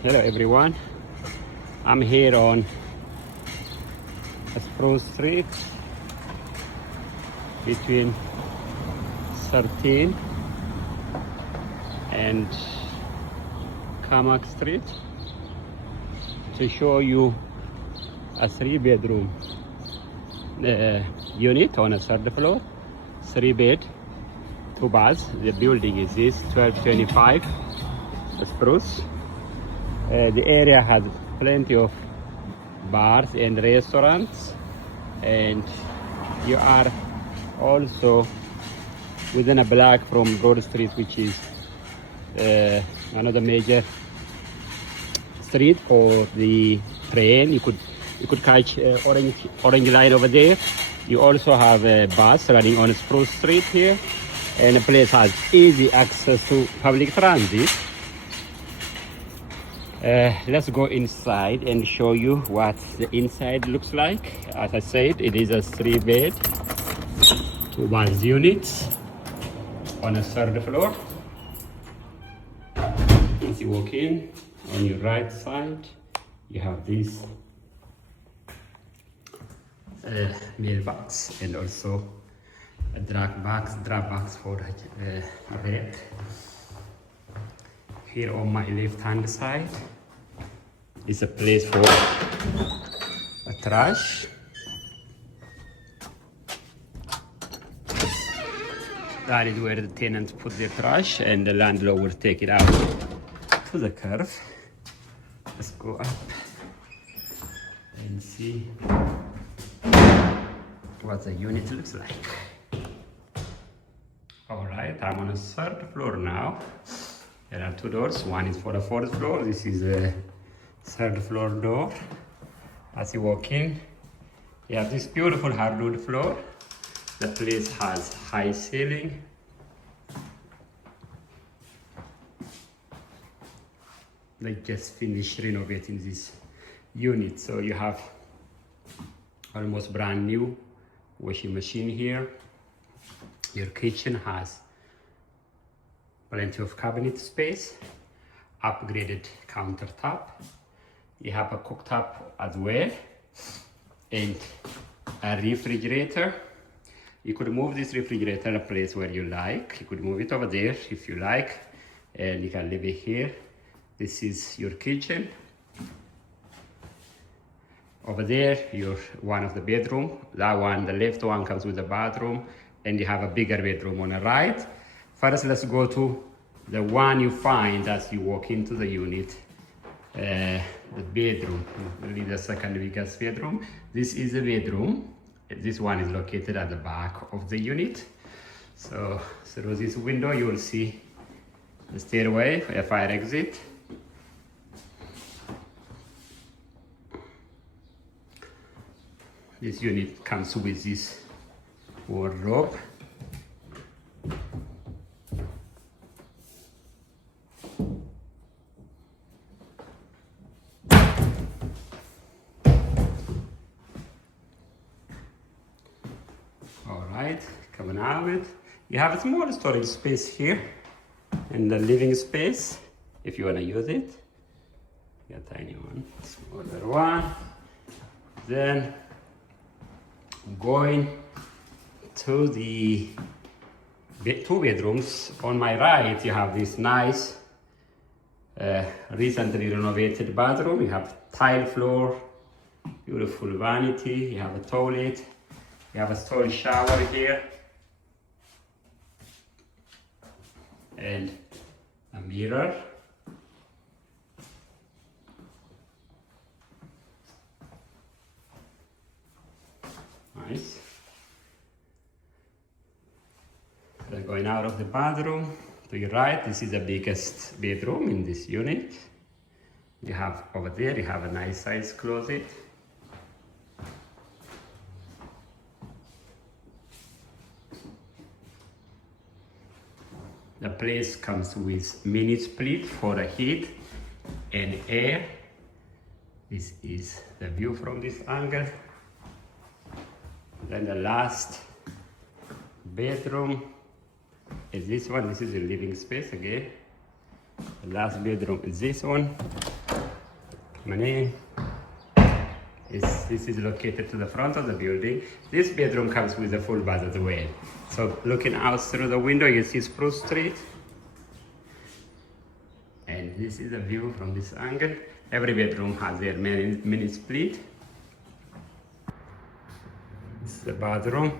Hello everyone. I'm here on Spruce Street between 13 and Kamak Street to show you a 3-bedroom unit on a 3rd floor, 3 bed, 2 baths. The building is this 1225 Spruce. The area has plenty of bars and restaurants, and you are also within a block from Broad Street, which is another major street for the train. You could catch orange line over there. You also have a bus running on Spruce Street here, and the place has easy access to public transit. Let's go inside and show you what the inside looks like. As I said, it is a 3-bed, 2-bath unit on a 3rd floor. As you walk in, on your right side, you have this mailbox and also a drop box for a bed. Here on my left hand side is a place for a trash. That is where the tenants put their trash and the landlord will take it out to the curb. Let's go up and see what the unit looks like. Alright, I'm on the 3rd floor now. There are 2 doors. One is for the 4th floor. This is the 3rd floor door. As you walk in, you have this beautiful hardwood floor. The place has high ceiling. They just finished renovating this unit, so you have almost brand new washing machine here. Your kitchen has plenty of cabinet space, upgraded countertop. You have a cooktop as well, and a refrigerator. You could move this refrigerator a place where you like. You could move it over there if you like, and you can leave it here. This is your kitchen. Over there, one of the bedroom. That one, the left one, comes with a bathroom, and you have a bigger bedroom on the right. First, let's go to the one you find as you walk into the unit, the bedroom, really the second biggest bedroom. This is the bedroom. This one is located at the back of the unit. So through this window, you will see the stairway, a fire exit. This unit comes with this wardrobe. Alright, coming out, you have a small storage space here in the living space if you want to use it. A tiny one, smaller one. Then going to the 2 bedrooms. On my right, you have this nice recently renovated bathroom. You have tile floor, beautiful vanity. You have a toilet. You have a stall shower here, and a mirror. Nice. Then going out of the bathroom, to your right, this is the biggest bedroom in this unit. You have over there, you have a nice size closet. The place comes with mini split for the heat and air. This is the view from this angle. Then the last bedroom is this one. This is the living space again. The last bedroom is this one. Money. This is located to the front of the building. This bedroom comes with a full bath as well. So looking out through the window, you see Spruce Street. And this is the view from this angle. Every bedroom has their mini split. This is the bathroom.